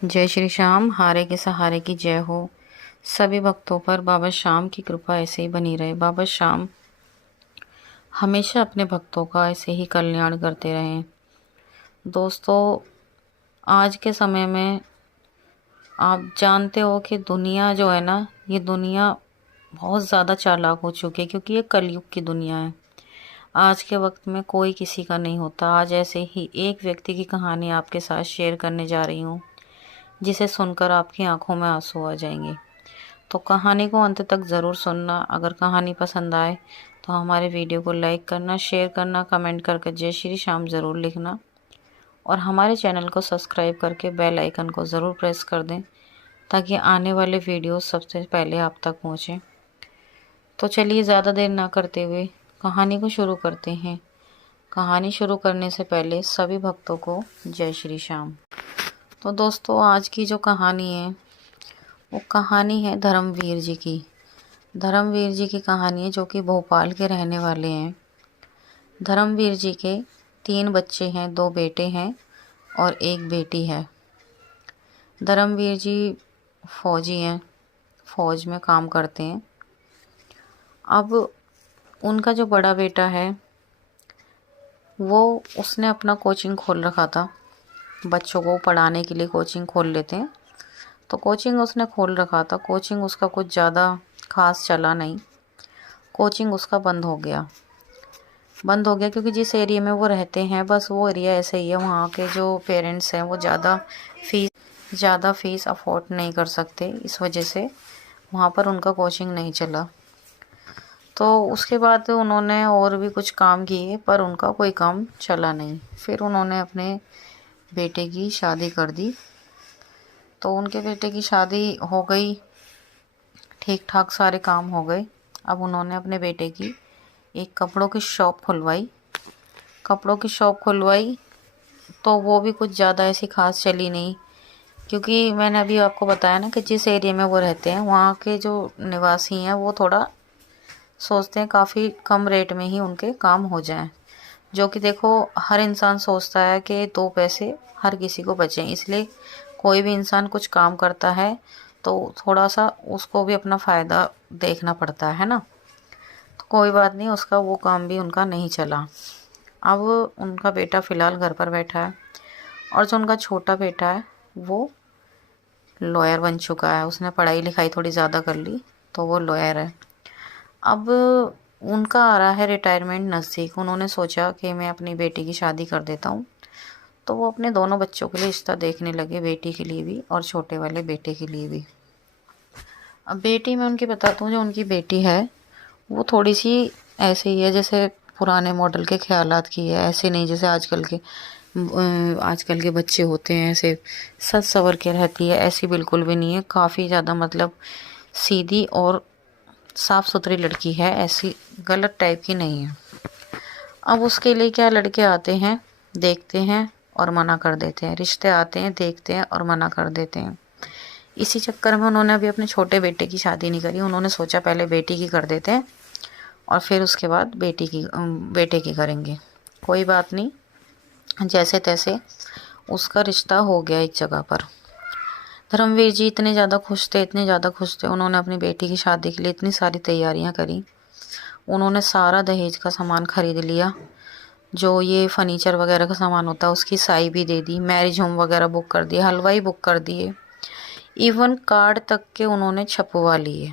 जय श्री श्याम। हारे के सहारे की जय हो। सभी भक्तों पर बाबा श्याम की कृपा ऐसे ही बनी रहे। बाबा श्याम हमेशा अपने भक्तों का ऐसे ही कल्याण करते रहें। दोस्तों, आज के समय में आप जानते हो कि दुनिया जो है ना, ये दुनिया बहुत ज़्यादा चालाक हो चुकी है, क्योंकि ये कलयुग की दुनिया है। आज के वक्त में कोई किसी का नहीं होता। आज ऐसे ही एक व्यक्ति की कहानी आपके साथ शेयर करने जा रही हूँ, जिसे सुनकर आपकी आंखों में आंसू आ जाएंगे। तो कहानी को अंत तक ज़रूर सुनना। अगर कहानी पसंद आए तो हमारे वीडियो को लाइक करना, शेयर करना, कमेंट करके जय श्री श्याम ज़रूर लिखना और हमारे चैनल को सब्सक्राइब करके बेल आइकन को ज़रूर प्रेस कर दें, ताकि आने वाले वीडियो सबसे पहले आप तक पहुँचें। तो चलिए ज़्यादा देर ना करते हुए कहानी को शुरू करते हैं। कहानी शुरू करने से पहले सभी भक्तों को जय श्री श्याम। तो दोस्तों, आज की जो कहानी है वो कहानी है धर्मवीर जी की। धर्मवीर जी की कहानी है, जो कि भोपाल के रहने वाले हैं। धर्मवीर जी के 3 बच्चे हैं, 2 बेटे हैं और 1 बेटी है। धर्मवीर जी फौजी हैं, फौज में काम करते हैं। अब उनका जो बड़ा बेटा है उसने अपना कोचिंग खोल रखा था। बच्चों को पढ़ाने के लिए कोचिंग खोल लेते हैं, तो कोचिंग उसने खोल रखा था। कोचिंग उसका कुछ ज़्यादा खास चला नहीं। कोचिंग उसका बंद हो गया क्योंकि जिस एरिया में वो रहते हैं, बस वो एरिया ऐसे ही है। वहाँ के जो पेरेंट्स हैं वो ज़्यादा फीस अफोर्ड नहीं कर सकते, इस वजह से वहाँ पर उनका कोचिंग नहीं चला। तो उसके बाद उन्होंने और भी कुछ काम किए, पर उनका कोई काम चला नहीं। फिर उन्होंने अपने बेटे की शादी कर दी। तो उनके बेटे की शादी हो गई, ठीक ठाक सारे काम हो गए। अब उन्होंने अपने बेटे की एक कपड़ों की शॉप खुलवाई। तो वो भी कुछ ज़्यादा ऐसी खास चली नहीं, क्योंकि मैंने अभी आपको बताया ना कि जिस एरिया में वो रहते हैं, वहाँ के जो निवासी हैं वो थोड़ा सोचते हैं काफ़ी कम रेट में ही उनके काम हो जाएं। जो कि देखो, हर इंसान सोचता है कि 2 पैसे हर किसी को बचें, इसलिए कोई भी इंसान कुछ काम करता है तो थोड़ा सा उसको भी अपना फ़ायदा देखना पड़ता है ना। तो कोई बात नहीं, उसका वो काम भी उनका नहीं चला। अब उनका बेटा फ़िलहाल घर पर बैठा है, और जो उनका छोटा बेटा है वो लॉयर बन चुका है। उसने पढ़ाई लिखाई थोड़ी ज़्यादा कर ली, तो वो लॉयर है। अब उनका आ रहा है रिटायरमेंट नज़दीक। उन्होंने सोचा कि मैं अपनी बेटी की शादी कर देता हूँ। तो वो अपने दोनों बच्चों के लिए रिश्ता देखने लगे, बेटी के लिए भी और छोटे वाले बेटे के लिए भी। अब बेटी मैं उनकी बताता हूँ। जो उनकी बेटी है वो थोड़ी सी ऐसे ही है जैसे पुराने मॉडल के ख्यालात की है। ऐसे नहीं जैसे आजकल के बच्चे होते हैं, ऐसे सज सवर के रहती है, ऐसी बिल्कुल भी नहीं है। काफ़ी ज़्यादा मतलब सीधी और साफ़ सुथरी लड़की है, ऐसी गलत टाइप की नहीं है। अब उसके लिए क्या, लड़के आते हैं, देखते हैं और मना कर देते हैं। रिश्ते आते हैं, देखते हैं और मना कर देते हैं। इसी चक्कर में उन्होंने अभी अपने छोटे बेटे की शादी नहीं करी। उन्होंने सोचा पहले बेटी की कर देते हैं और फिर उसके बाद बेटे की करेंगे। कोई बात नहीं, जैसे तैसे उसका रिश्ता हो गया एक जगह पर। धर्मवीर जी इतने ज़्यादा खुश थे। उन्होंने अपनी बेटी की शादी के लिए इतनी सारी तैयारियां करी। उन्होंने सारा दहेज का सामान खरीद लिया। जो ये फर्नीचर वगैरह का सामान होता है उसकी साई भी दे दी, मैरिज होम वगैरह बुक कर दिए, हलवाई बुक कर दिए, इवन कार्ड तक के उन्होंने छपवा लिए।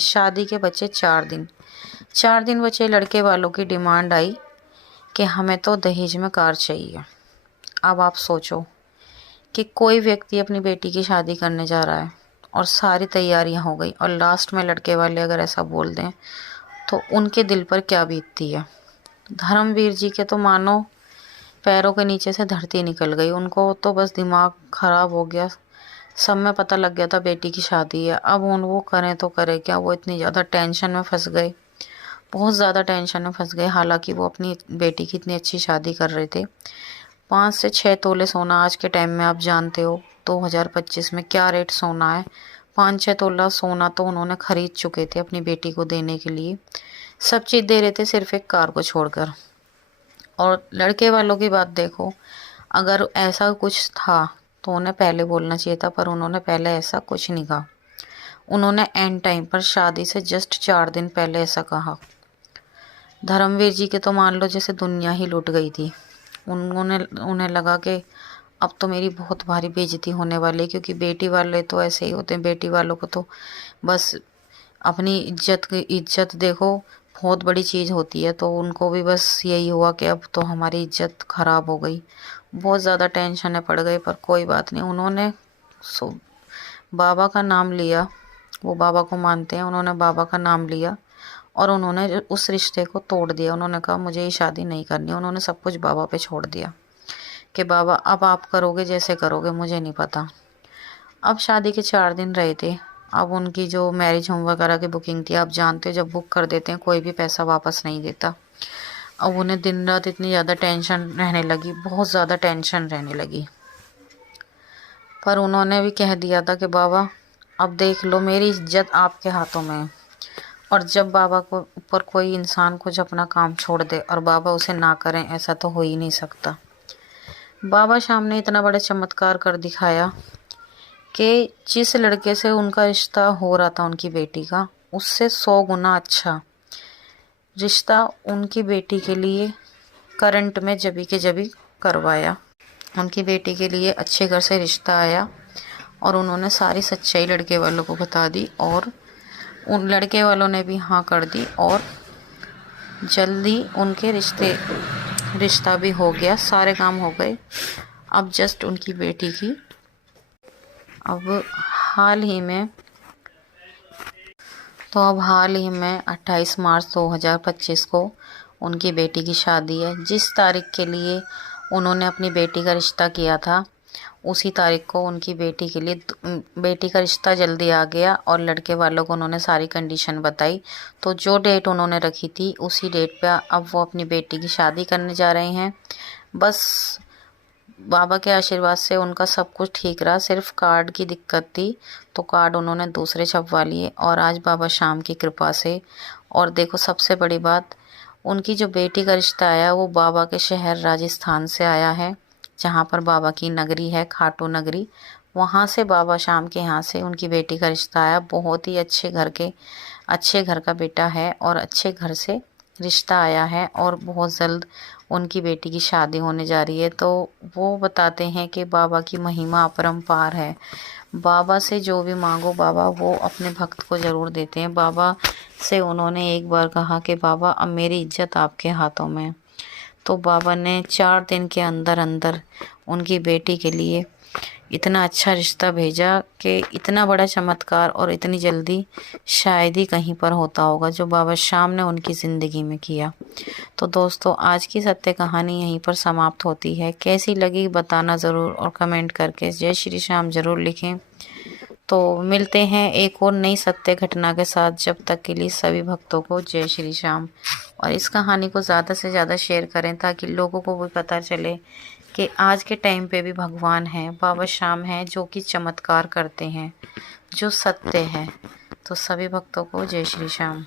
शादी के बचे 4 दिन बचे। लड़के वालों की डिमांड आई कि हमें तो दहेज में कार चाहिए। अब आप सोचो कि कोई व्यक्ति अपनी बेटी की शादी करने जा रहा है और सारी तैयारियां हो गई, और लास्ट में लड़के वाले अगर ऐसा बोल दें तो उनके दिल पर क्या बीतती है। धर्मवीर जी के तो मानो पैरों के नीचे से धरती निकल गई। उनको तो बस दिमाग खराब हो गया। सब में पता लग गया था बेटी की शादी है। अब वो करें तो करें क्या। वो इतनी ज़्यादा टेंशन में फंस गए, बहुत ज़्यादा टेंशन में फंस गए। हालांकि वो अपनी बेटी की इतनी अच्छी शादी कर रहे थे। 5 से 6 तोले सोना आज के टाइम में आप जानते हो 2025 में क्या रेट सोना है। 5-6 तोला सोना तो उन्होंने खरीद चुके थे अपनी बेटी को देने के लिए। सब चीज़ दे रहे थे, सिर्फ एक कार को छोड़कर। और लड़के वालों की बात देखो, अगर ऐसा कुछ था तो उन्हें पहले बोलना चाहिए था, पर उन्होंने पहले ऐसा कुछ नहीं कहा। उन्होंने एंड टाइम पर शादी से जस्ट 4 दिन पहले ऐसा कहा। धर्मवीर जी के तो मान लो जैसे दुनिया ही लुट गई थी। उन्हें लगा कि अब तो मेरी बहुत भारी बेइज्जती होने वाली है, क्योंकि बेटी वाले तो ऐसे ही होते हैं। बेटी वालों को तो बस अपनी इज्जत देखो बहुत बड़ी चीज़ होती है, तो उनको भी बस यही हुआ कि अब तो हमारी इज्जत खराब हो गई। बहुत ज़्यादा टेंशन में पड़ गए, पर कोई बात नहीं। उन्होंने बाबा का नाम लिया, वो बाबा को मानते हैं। उन्होंने बाबा का नाम लिया और उन्होंने उस रिश्ते को तोड़ दिया। उन्होंने कहा मुझे ये शादी नहीं करनी। उन्होंने सब कुछ बाबा पे छोड़ दिया कि बाबा अब आप करोगे जैसे करोगे, मुझे नहीं पता। अब शादी के 4 दिन रहे थे। अब उनकी जो मैरिज होम वगैरह की बुकिंग थी, आप जानते हो जब बुक कर देते हैं कोई भी पैसा वापस नहीं देता। अब उन्हें दिन रात इतनी ज़्यादा टेंशन रहने लगी, बहुत ज़्यादा टेंशन रहने लगी। पर उन्होंने भी कह दिया था कि बाबा अब देख लो, मेरी इज्जत आपके हाथों में है। और जब बाबा को ऊपर कोई इंसान कुछ अपना काम छोड़ दे और बाबा उसे ना करें, ऐसा तो हो ही नहीं सकता। बाबा शाम ने इतना बड़ा चमत्कार कर दिखाया कि जिस लड़के से उनका रिश्ता हो रहा था उनकी बेटी का, उससे 100 गुना अच्छा रिश्ता उनकी बेटी के लिए करंट में जबी के जबी करवाया। उनकी बेटी के लिए अच्छे घर से रिश्ता आया और उन्होंने सारी सच्चाई लड़के वालों को बता दी और उन लड़के वालों ने भी हाँ कर दी और जल्दी उनके रिश्ता भी हो गया, सारे काम हो गए। अब जस्ट उनकी बेटी की अब हाल ही में 28 मार्च 2025 को उनकी बेटी की शादी है। जिस तारीख के लिए उन्होंने अपनी बेटी का रिश्ता किया था, उसी तारीख को उनकी बेटी के लिए बेटी का रिश्ता जल्दी आ गया और लड़के वालों को उन्होंने सारी कंडीशन बताई। तो जो डेट उन्होंने रखी थी उसी डेट पे अब वो अपनी बेटी की शादी करने जा रहे हैं। बस बाबा के आशीर्वाद से उनका सब कुछ ठीक रहा, सिर्फ कार्ड की दिक्कत थी, तो कार्ड उन्होंने दूसरे छपवा लिए और आज बाबा शाम की कृपा से। और देखो सबसे बड़ी बात, उनकी जो बेटी का रिश्ता आया वो बाबा के शहर राजस्थान से आया है, जहाँ पर बाबा की नगरी है खाटू नगरी। वहाँ से बाबा शाम के यहाँ से उनकी बेटी का रिश्ता आया। बहुत ही अच्छे घर का बेटा है और अच्छे घर से रिश्ता आया है और बहुत जल्द उनकी बेटी की शादी होने जा रही है। तो वो बताते हैं कि बाबा की महिमा अपरंपार है। बाबा से जो भी मांगो बाबा वो अपने भक्त को ज़रूर देते हैं। बाबा से उन्होंने एक बार कहा कि बाबा अब मेरी इज्जत आपके हाथों में है। तो बाबा ने 4 दिन के अंदर अंदर उनकी बेटी के लिए इतना अच्छा रिश्ता भेजा कि इतना बड़ा चमत्कार और इतनी जल्दी शायद ही कहीं पर होता होगा जो बाबा शाम ने उनकी ज़िंदगी में किया। तो दोस्तों आज की सत्य कहानी यहीं पर समाप्त होती है। कैसी लगी बताना ज़रूर और कमेंट करके जय श्री श्याम ज़रूर लिखें। तो मिलते हैं एक और नई सत्य घटना के साथ। जब तक के लिए सभी भक्तों को जय श्री श्याम। और इस कहानी को ज़्यादा से ज़्यादा शेयर करें ताकि लोगों को भी पता चले कि आज के टाइम पे भी भगवान है, बाबा श्याम है जो कि चमत्कार करते हैं, जो सत्य है। तो सभी भक्तों को जय श्री श्याम।